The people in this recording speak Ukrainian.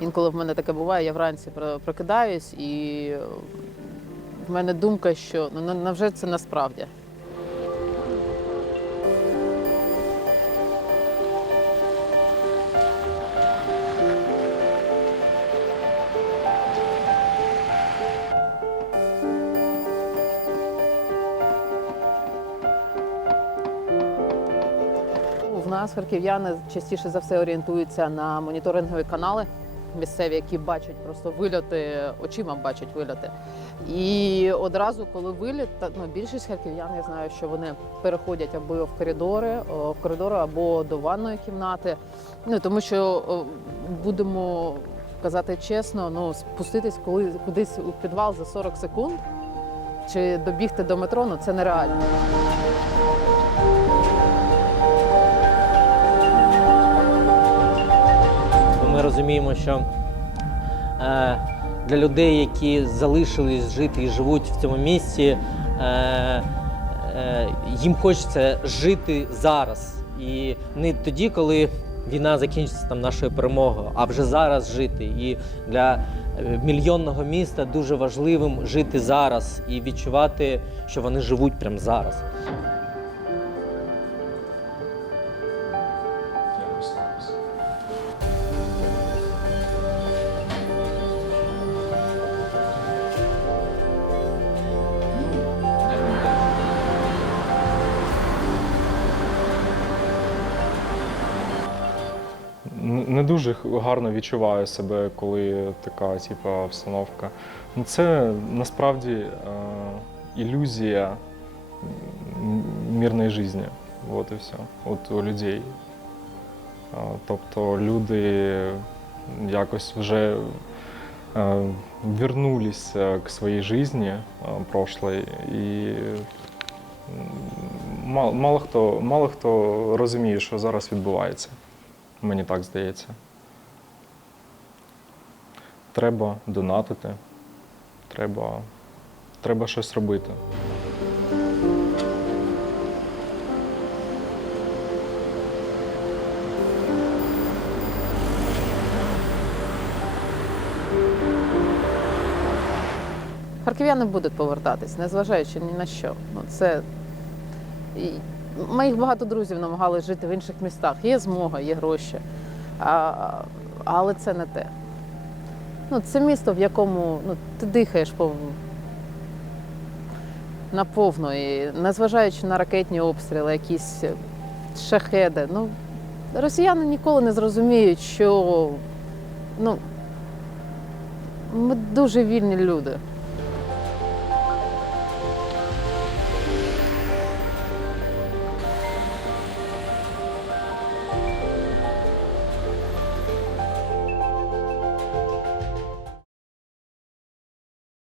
Інколи в мене таке буває, я вранці прокидаюсь, і в мене думка, що ну на- навже це насправді. В нас харків'яни частіше за все орієнтуються на моніторингові канали місцеві, які бачать просто вильоти, очима бачать вильоти. І одразу, коли виліт, ну, більшість харків'ян, я знаю, що вони переходять або в коридори, в коридори або до ванної кімнати. Ну тому що будемо казати чесно, ну спуститись коли кудись у підвал за 40 секунд чи добігти до метро, ну це нереально. Розуміємо, що е, для людей, які залишились жити і живуть в цьому місці, е, е, їм хочеться жити зараз. І не тоді, коли війна закінчиться там нашою перемогою, а вже зараз жити. І для мільйонного міста дуже важливим жити зараз і відчувати, що вони живуть прямо зараз. Не дуже гарно відчуваю себе, коли така типу, обстановка. Ну, Це насправді е, ілюзія мирної житті. От і все. От у людей. Е, Тобто люди якось вже е, вернулись е, к своїй житті е, прошлой, і мало, мало, хто, мало хто розуміє, що зараз відбувається. Мені так здається. Треба донатити, треба, треба щось робити. Харків'яни будуть повертатись, незважаючи ні на що. Ну, це... Моїх багато друзів намагалися жити в інших містах. Є змога, є гроші. А... Але це не те. Ну, це місто, в якому ну, ти дихаєш пов... наповно. І незважаючи на ракетні обстріли, якісь шахеди. Ну, росіяни ніколи не зрозуміють, що ну, ми дуже вільні люди.